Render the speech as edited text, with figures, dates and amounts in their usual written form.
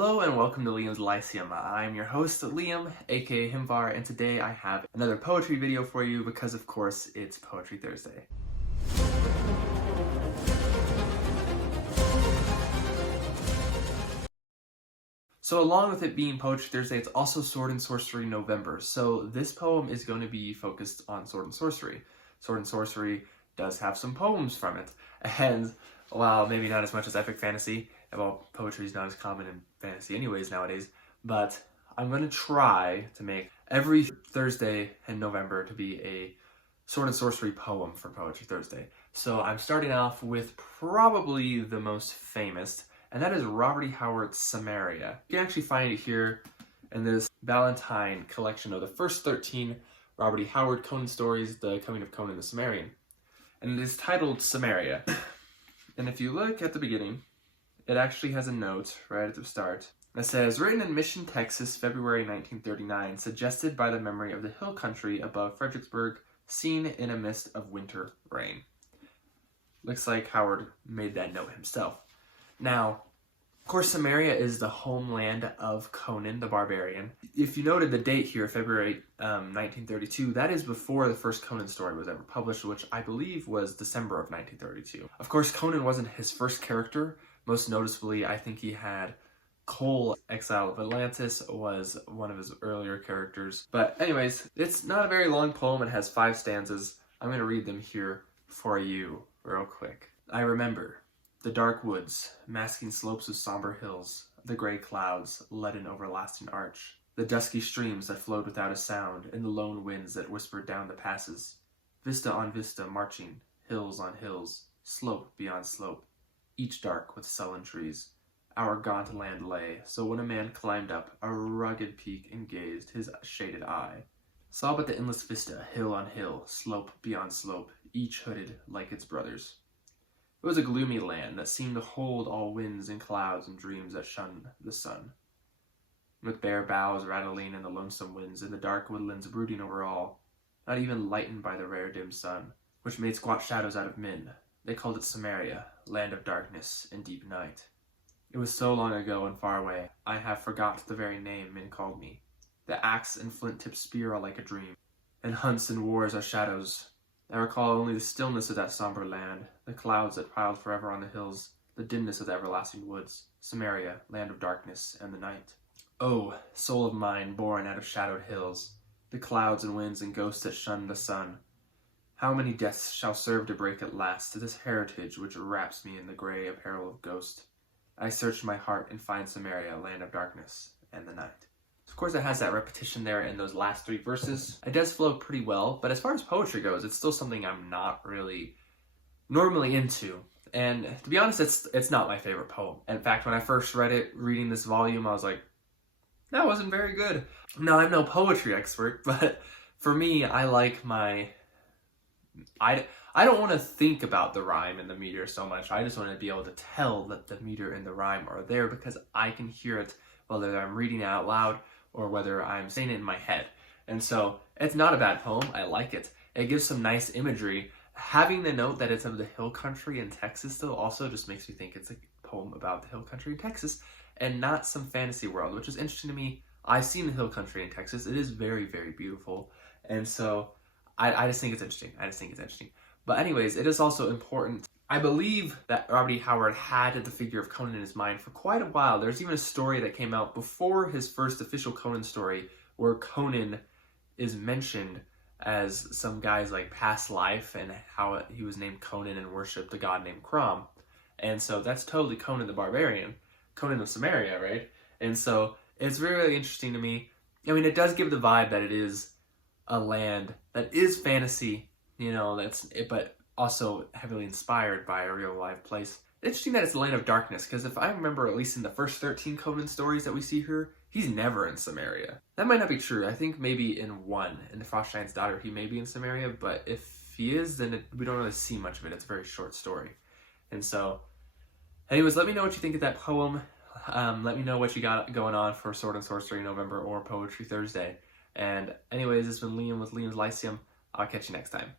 Hello and welcome to Liam's Lyceum. I'm your host, Liam, aka Himvar, and today I have another poetry video for you because, of course, it's Poetry Thursday. So along with it being Poetry Thursday, it's also Sword and Sorcery November. So this poem is going to be focused on Sword and Sorcery. Sword and Sorcery does have some poems from it. And while maybe not as much as epic fantasy, well, poetry is not as common in fantasy anyways nowadays, but I'm going to try to make every Thursday in November to be a Sword and Sorcery poem for Poetry Thursday. So I'm starting off with probably the most famous, and that is Robert E. Howard's Cimmeria. You can actually find it here in this Valentine collection of the first 13 Robert E. Howard Conan stories, The Coming of Conan the Cimmerian. And it is titled Cimmeria. And if you look at the beginning, it actually has a note right at the start that says, written in Mission, Texas, February 1939, suggested by the memory of the hill country above Fredericksburg, seen in a mist of winter rain. Looks like Howard made that note himself. Now, of course, Cimmeria is the homeland of Conan the Barbarian. If you noted the date here, February 1932, that is before the first Conan story was ever published, which I believe was December of 1932. Of course, Conan wasn't his first character. Most noticeably, I think he had Cole, Exile of Atlantis, was one of his earlier characters. But anyways, it's not a very long poem. It has 5 stanzas. I'm going to read them here for you real quick. I remember the dark woods, masking slopes of somber hills, the gray clouds, leaden over lasting arch, the dusky streams that flowed without a sound, and the lone winds that whispered down the passes. Vista on vista marching, hills on hills, slope beyond slope, each dark with sullen trees. Our gaunt land lay, so when a man climbed up a rugged peak and gazed, his shaded eye saw but the endless vista, hill on hill, slope beyond slope, each hooded like its brothers. It was a gloomy land that seemed to hold all winds and clouds and dreams that shun the sun. With bare boughs rattling in the lonesome winds, and the dark woodlands brooding over all, not even lightened by the rare dim sun, which made squat shadows out of men, they called it Cimmeria, land of darkness and deep night. It was so long ago and far away, I have forgot the very name men called me. The axe and flint-tipped spear are like a dream, and hunts and wars are shadows. I recall only the stillness of that somber land, the clouds that piled forever on the hills, the dimness of the everlasting woods, Cimmeria, land of darkness and the night. Oh, soul of mine, born out of shadowed hills, the clouds and winds and ghosts that shun the sun, how many deaths shall serve to break at last this heritage which wraps me in the gray apparel of ghost? I search my heart and find Cimmeria, land of darkness and the night. Of course, it has that repetition there in those last 3 verses. It does flow pretty well, but as far as poetry goes, it's still something I'm not really normally into. And to be honest, it's not my favorite poem. In fact, when I first read it, reading this volume, I was like, that wasn't very good. Now, I'm no poetry expert, but for me, I like I don't want to think about the rhyme and the meter so much. I just want to be able to tell that the meter and the rhyme are there because I can hear it whether I'm reading it out loud or whether I'm saying it in my head. And so it's not a bad poem. I like it. It gives some nice imagery. Having the note that it's of the hill country in Texas though also just makes me think it's a poem about the hill country in Texas and not some fantasy world, which is interesting to me. I've seen the hill country in Texas. It is very, very beautiful. And so I just think it's interesting. But anyways, it is also important. I believe that Robert E. Howard had the figure of Conan in his mind for quite a while. There's even a story that came out before his first official Conan story where Conan is mentioned as some guy's like past life and how he was named Conan and worshipped a god named Crom. And so that's totally Conan the Barbarian, Conan of Cimmeria, right? And so it's really, really interesting to me. I mean, it does give the vibe that it is a land that is fantasy, you know, but also heavily inspired by a real live place. Interesting that it's the land of darkness, because if I remember, at least in the first 13 Conan stories that we see here, he's never in Cimmeria. That might not be true. I think maybe in one, in the Frostgiant's Daughter, he may be in Cimmeria, but if he is, then we don't really see much of it. It's a very short story. And so, anyways, let me know what you think of that poem. Let me know what you got going on for Sword and Sorcery November or Poetry Thursday. And anyways, this has been Liam with Liam's Lyceum. I'll catch you next time.